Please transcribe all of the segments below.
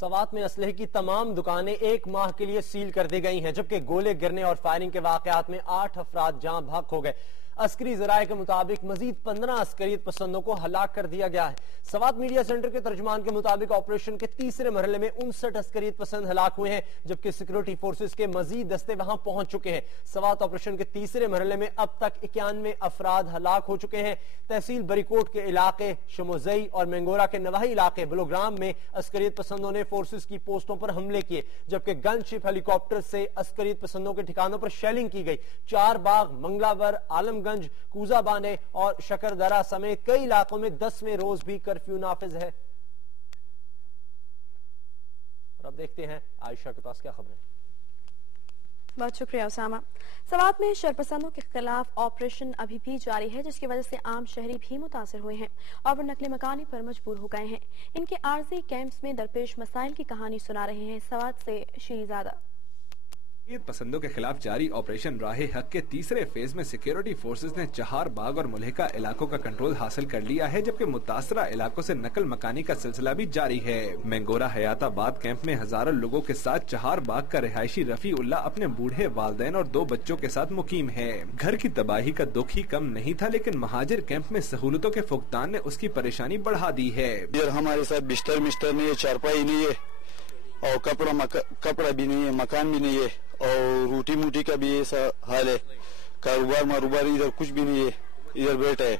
سوات میں اسلحے کی تمام دکانیں 1 ماہ کے لیے سیل کر دی گئی ہیں، جبکہ گولے گرنے اور فائرنگ کے واقعات میں 8 افراد جاں بحق ہو گئے۔ عسکری ذرائع کے مطابق مزید 15 عسکریت پسندوں کو ہلاک کر دیا گیا ہے۔ سوات میڈیا سینٹر کے ترجمان کے مطابق آپریشن کے تیسرے مرحلے میں 59 عسکریت پسند ہلاک ہوئے ہیں، جبکہ سیکورٹی فورسز کے مزید دستے وہاں پہنچ چکے ہیں۔ سوات آپریشن کے تیسرے مرحلے میں اب تک 91 افراد ہلاک ہو چکے ہیں۔ تحصیل بریکوٹ کے علاقے شموزئی اور مینگورہ کے نواحی علاقے بلوگرام میں عسکریت پسندوں نے فورسز کی پوسٹوں پر حملے کیے، جبکہ گن شپ ہیلی کاپٹر سے عسکریت پسندوں کے ٹھکانوں پر شیلنگ کی گئی۔ 4 باغ، منگلاور، عالم گنج، کوزہ بانے اور شکردرہ سمیت کئی علاقوں میں 10ویں روز بھی کرفیو نافذ ہے۔ اور اب دیکھتے ہیں عائشہ کے پاس کیا خبریں۔ بہت شکریہ اسامہ۔ سوات میں شرپسندوں کے خلاف آپریشن ابھی بھی جاری ہے، جس کی وجہ سے عام شہری بھی متاثر ہوئے ہیں اور وہ نقل مکانی پر مجبور ہو گئے ہیں۔ ان کے عارضی کیمپس میں درپیش مسائل کی کہانی سنا رہے ہیں سوات سے شیرزادہ۔ پسندوں کے خلاف جاری آپریشن راہ حق کے تیسرے فیز میں سیکیورٹی فورسز نے چہار باغ اور ملحقہ علاقوں کا کنٹرول حاصل کر لیا ہے، جبکہ متاثرہ علاقوں سے نقل مکانی کا سلسلہ بھی جاری ہے۔ مینگورہ حیات آباد کیمپ میں ہزاروں لوگوں کے ساتھ چہار باغ کا رہائشی رفیع اللہ اپنے بوڑھے والدین اور 2 بچوں کے ساتھ مقیم ہے۔ گھر کی تباہی کا دکھ ہی کم نہیں تھا، لیکن مہاجر کیمپ میں سہولتوں کے فقدان نے اس کی پریشانی بڑھا دی ہے۔ ہمارے ساتھ بستر نہیں ہے، چارپائی نہیں ہے اور کپڑا بھی نہیں ہے، مکان بھی نہیں ہے اور روٹی موٹی کا بھی ایسا حال ہے۔ کاروبار ادھر کچھ بھی نہیں ہے، ادھر بیٹھا ہے۔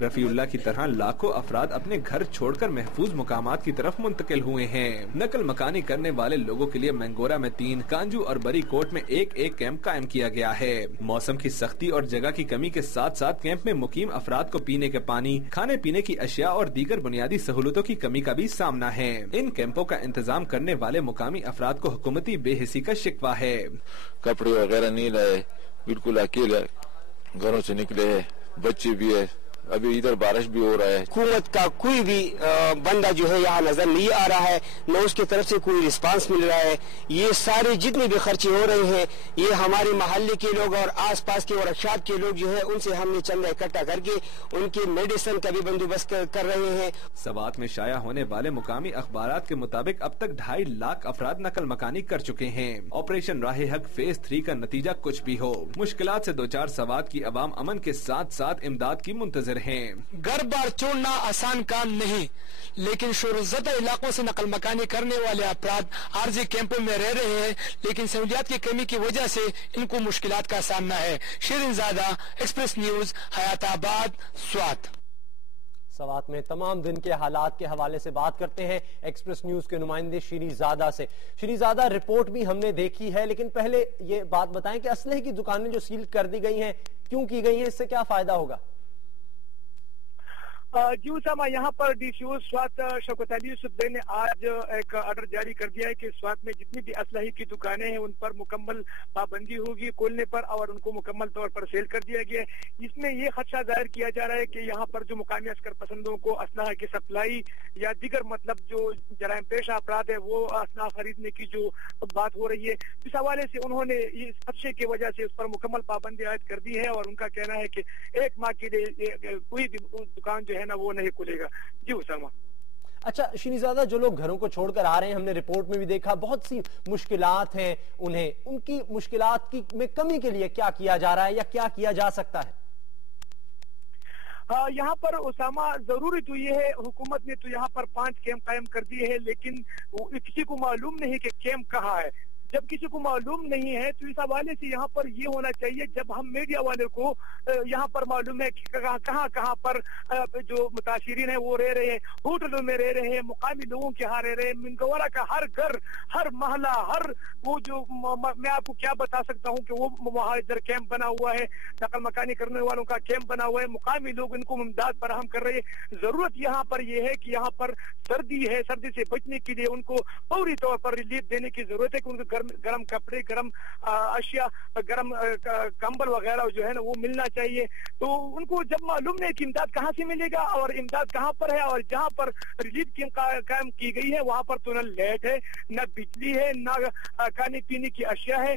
رفیع اللہ کی طرح لاکھوں افراد اپنے گھر چھوڑ کر محفوظ مقامات کی طرف منتقل ہوئے ہیں۔ نقل مکانی کرنے والے لوگوں کے لیے مینگورہ میں 3، کانجو اور بری کوٹ میں ایک کیمپ قائم کیا گیا ہے۔ موسم کی سختی اور جگہ کی کمی کے ساتھ ساتھ کیمپ میں مقیم افراد کو پینے کے پانی، کھانے پینے کی اشیاء اور دیگر بنیادی سہولتوں کی کمی کا بھی سامنا ہے۔ ان کیمپوں کا انتظام کرنے والے مقامی افراد کو حکومتی بے حسی کا شکوہ ہے۔ کپڑے وغیرہ نہیں لائے، بالکل اکیلے گھروں سے نکلے ہیں، بچے بھی ہے، ابھی ادھر بارش بھی ہو رہا ہے۔ حکومت کا کوئی بھی بندہ جو ہے یہاں نظر نہیں آ رہا ہے، نہ اس کی طرف سے کوئی رسپانس مل رہا ہے۔ یہ سارے جتنے بھی خرچے ہو رہے ہیں یہ ہمارے محلے کے لوگ اور آس پاس کے ورکشاپ کے لوگ جو ہے ان سے ہم نے چندہ اکٹھا کر کے ان کی میڈیسن کا بھی بندوبست کر رہے ہیں۔ سوات میں شائع ہونے والے مقامی اخبارات کے مطابق اب تک 2.5 لاکھ افراد نقل مکانی کر چکے ہیں۔ آپریشن راہ حق فیز 3 کا نتیجہ کچھ بھی ہو، مشکلات سے دوچار سوات کی عوام امن کے ساتھ ساتھ امداد کی منتظر ہیں۔ گھر بار چھوڑنا آسان کام نہیں، لیکن شورزدہ علاقوں سے نقل مکانی کرنے والے افراد عارضی کیمپوں میں رہ رہے ہیں، لیکن سہولیات کی کمی کی وجہ سے ان کو مشکلات کا سامنا ہے۔ شیرزادہ، ایکسپریس نیوز، حیات آباد، سوات۔ سوات میں تمام دن کے حالات کے حوالے سے بات کرتے ہیں ایکسپریس نیوز کے نمائندے شیرزادہ سے۔ شیرزادہ، رپورٹ بھی ہم نے دیکھی ہے، لیکن پہلے یہ بات بتائیں کہ اسلحے کی دکانیں جو سیل کر دی گئی ہیں کیوں کی گئی ہیں، اس سے کیا فائدہ ہوگا؟ جی اسامہ، یہاں پر ڈی سی او سوات شوکت علی یوسف نے آج ایک آرڈر جاری کر دیا ہے کہ سوات میں جتنی بھی اسلحے کی دکانیں ہیں ان پر مکمل پابندی ہوگی کھولنے پر، اور ان کو مکمل طور پر سیل کر دیا گیا ہے۔ اس میں یہ خدشہ ظاہر کیا جا رہا ہے کہ یہاں پر جو مقامی عسکر پسندوں کو اسلحہ کی سپلائی یا دیگر مطلب جو جرائم پیش افراد ہے وہ اسلحہ خریدنے کی جو بات ہو رہی ہے، اس حوالے سے انہوں نے اس خدشے کی وجہ سے اس پر مکمل پابندی عائد کر دی ہے، اور ان کا کہنا ہے کہ 1 ماہ کے لیے کوئی بھی دکان جو ہے نا وہ نہیں کھلے گا۔ جی اسامہ۔ اچھا شیرزادہ، جو لوگ گھروں کو چھوڑ کر آ رہے ہیں، ہم نے رپورٹ میں بھی دیکھا بہت سی مشکلات ہیں انہیں، ان کی مشکلات میں کمی کے لیے کیا کیا جا رہا ہے یا کیا کیا جا سکتا ہے؟ یہاں پر اسامہ ضروری تو یہ ہے، حکومت نے تو یہاں پر 5 کیمپ قائم کر دیے ہیں، لیکن کسی کو معلوم نہیں کہ کیمپ کہاں ہے۔ جب کسی کو معلوم نہیں ہے تو اس حوالے سے یہاں پر یہ ہونا چاہیے، جب ہم میڈیا والے کو یہاں پر معلوم ہے کہ کہاں پر جو متاثرین ہیں وہ رہ رہے ہیں، ہوٹلوں میں رہ رہے ہیں، مقامی لوگوں کے ہاں رہ رہے ہیں، منگورہ کا ہر گھر، ہر محلہ، ہر وہ جو میں آپ کو کیا بتا سکتا ہوں کہ وہ وہاں ادھر کیمپ بنا ہوا ہے، نقل مکانی کرنے والوں کا کیمپ بنا ہوا ہے، مقامی لوگ ان کو امداد فراہم کر رہے ہیں۔ ضرورت یہاں پر یہ ہے کہ یہاں پر سردی ہے، سردی سے بچنے کے لیے ان کو فوری طور پر ریلیف دینے کی ضرورت ہے کہ ان کو گرم کپڑے، گرم اشیاء، گرم کمبل وغیرہ جو ہے نا وہ ملنا چاہیے۔ تو ان کو جب معلوم نہیں کہ امداد کہاں سے ملے گا اور امداد کہاں پر ہے، اور جہاں پر ریلیف کیمپ قائم کی گئی ہے وہاں پر تو نہ لائٹ ہے، نہ بجلی ہے، نہ کھانے پینے کی اشیاء ہے۔